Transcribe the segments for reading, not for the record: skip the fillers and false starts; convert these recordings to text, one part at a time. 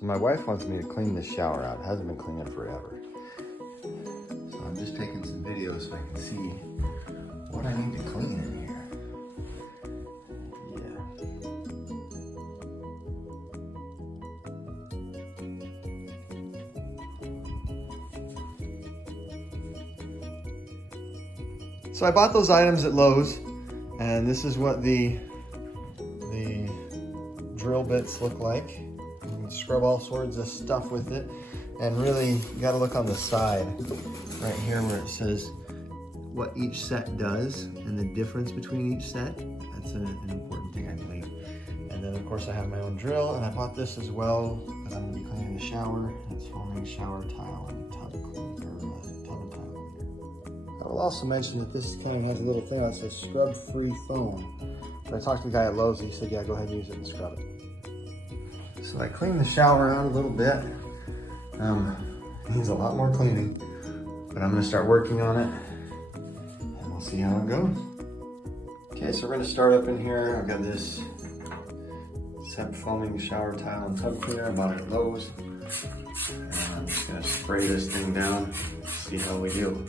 So my wife wants me to clean this shower out. It hasn't been cleaned in forever. So I'm just taking some videos so I can see what I need to clean in here. So I bought those items at Lowe's, and this is what the drill bits look like. You can scrub all sorts of stuff with it, and really you got to look on the side right here where it says what each set does and the difference between each set. That's an important thing, I believe. And then of course I have my own drill, and I bought this as well because I'm going to be cleaning the shower. It's foaming shower tile and tub and tile cleaner. I will also mention that this kind of has a little thing that says scrub free foam. But I talked to the guy at Lowe's, he said, yeah, go ahead and use it and scrub it. So I cleaned the shower out a little bit. It needs a lot more cleaning, but I'm gonna start working on it and we'll see how it goes. Okay, so we're gonna start up in here. I've got this Sep foaming shower tile and tub cleaner. I bought it at Lowe's. And I'm just gonna spray this thing down, see how we do.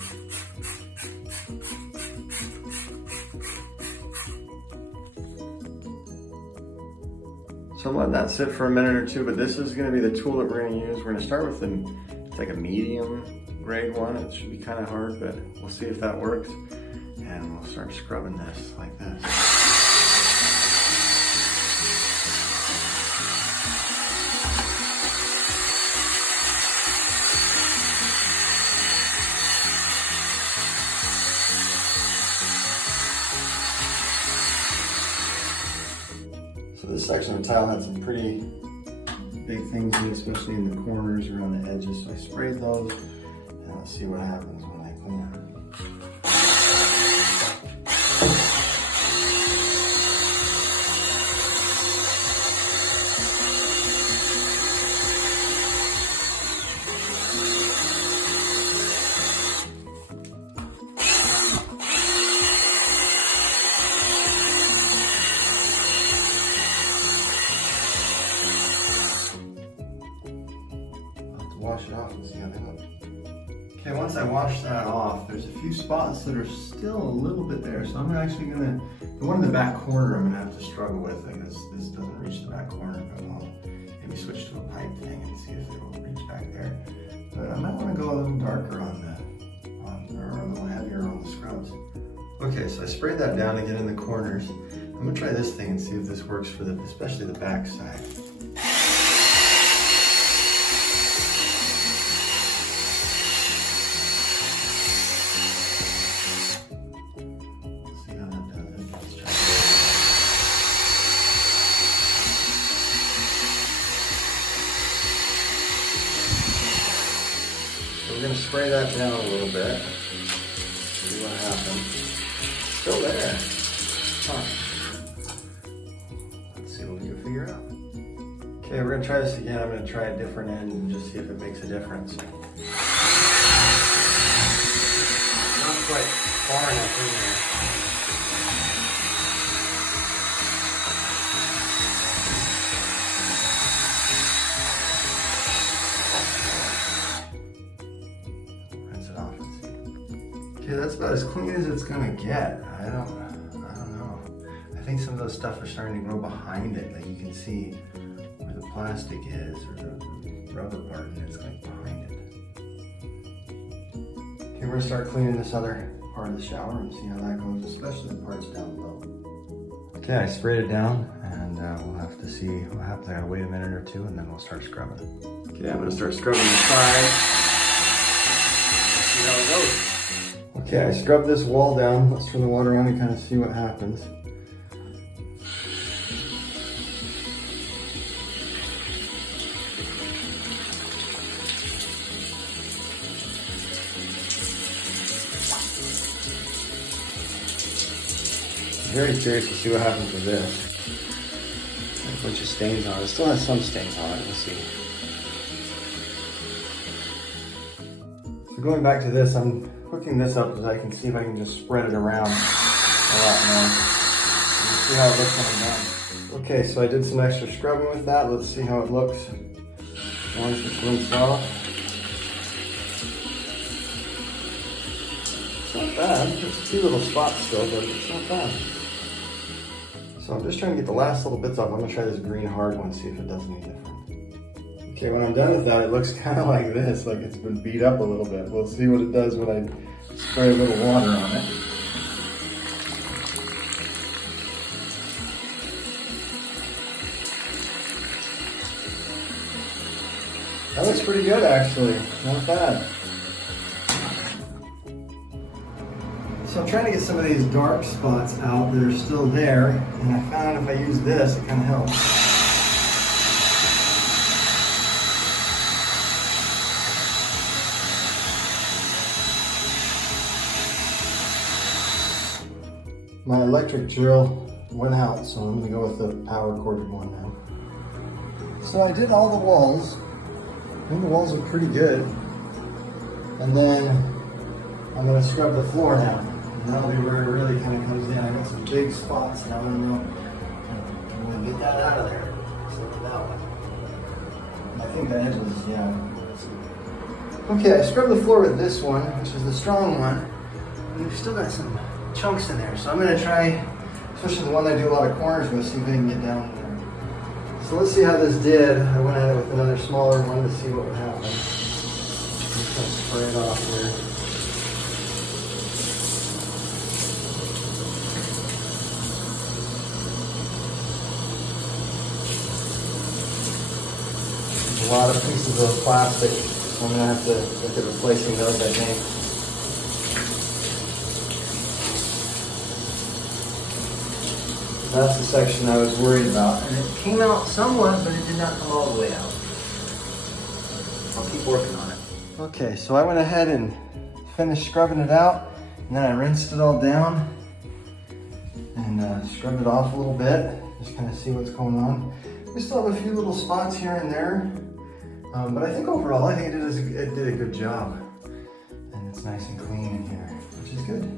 So I'm letting that sit for a minute or two, but this is gonna be the tool that we're gonna use. We're gonna start with it's like a medium grade one. It should be kind of hard, but we'll see if that works. And we'll start scrubbing this like this. So this section of tile had some pretty big things in it, especially in the corners around the edges. So I sprayed those, and let's see what happens when I clean it. Wash it off and see how they look. Okay, once I wash that off, there's a few spots that are still a little bit there. So I'm actually gonna, the one in the back corner I'm gonna have to struggle with because this doesn't reach the back corner, but I'll maybe switch to a pipe thing and see if it will reach back there. But I might wanna go a little darker or a little heavier on the scrubs. Okay, so I sprayed that down again in the corners. I'm gonna try this thing and see if this works for especially the back side. We're going to spray that down a little bit, see what happens. Still there. Huh. Let's see what we can figure out. Okay, we're going to try this again. I'm going to try a different end and just see if it makes a difference. Not quite far enough in there. Okay, that's about as clean as it's gonna get. I don't know. I think some of those stuff are starting to grow behind it. Like you can see where the plastic is or the rubber part, and it's like behind it. Okay, we're gonna start cleaning this other part of the shower and see how that goes, especially the parts down below. Okay, I sprayed it down, and we'll have to see what happens. I gotta wait a minute or two, and then we'll start scrubbing. Okay, I'm gonna start scrubbing the side. See how it goes. Okay, I scrubbed this wall down. Let's turn the water on and kind of see what happens. I'm very curious to see what happens with this. There's a bunch of stains on it. It still has some stains on it. We'll see. So going back to this, I'm hooking this up so I can see if I can just spread it around a lot more. And see how it looks when I'm done. Okay, so I did some extra scrubbing with that. Let's see how it looks Once it's rinsed off. It's not bad. There's a few little spots still, but it's not bad. So I'm just trying to get the last little bits off. I'm gonna try this green hard one, see if it does any different. Okay, when I'm done with that, it looks kind of like this, like it's been beat up a little bit. We'll see what it does when I spray a little water on it. That looks pretty good, actually. Not bad. So I'm trying to get some of these dark spots out that are still there, and I found if I use this, it kind of helps. My electric drill went out, so I'm going to go with the power corded one now. So I did all the walls. I think the walls are pretty good. And then I'm going to scrub the floor now. And that'll be where it really kind of comes in. I got some big spots and I want to know. I'm going to get that out of there. So that one. I think the edges, yeah. Okay, I scrubbed the floor with this one, which is the strong one. And we've still got some chunks in there. So I'm going to try, especially the one that I do a lot of corners with, see if I can get down there. So let's see how this did. I went at it with another smaller one to see what would happen. I'm just going to spray it off here. There's a lot of pieces of plastic, so I'm going to have to look at replacing those, I think. That's the section I was worried about. And it came out somewhat, but it did not come all the way out. I'll keep working on it. Okay, so I went ahead and finished scrubbing it out, and then I rinsed it all down and scrubbed it off a little bit, just kind of see what's going on. We still have a few little spots here and there, but I think overall, I think it did a good job. And it's nice and clean in here, which is good.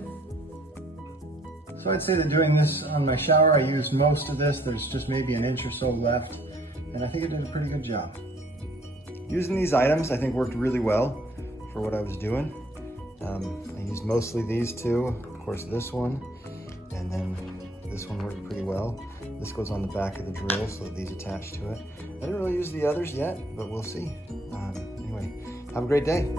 So I'd say that doing this on my shower, I used most of this. There's just maybe an inch or so left, and I think it did a pretty good job. Using these items, I think worked really well for what I was doing. I used mostly these two, of course this one, and then this one worked pretty well. This goes on the back of the drill, so these attach to it. I didn't really use the others yet, but we'll see. Anyway, have a great day.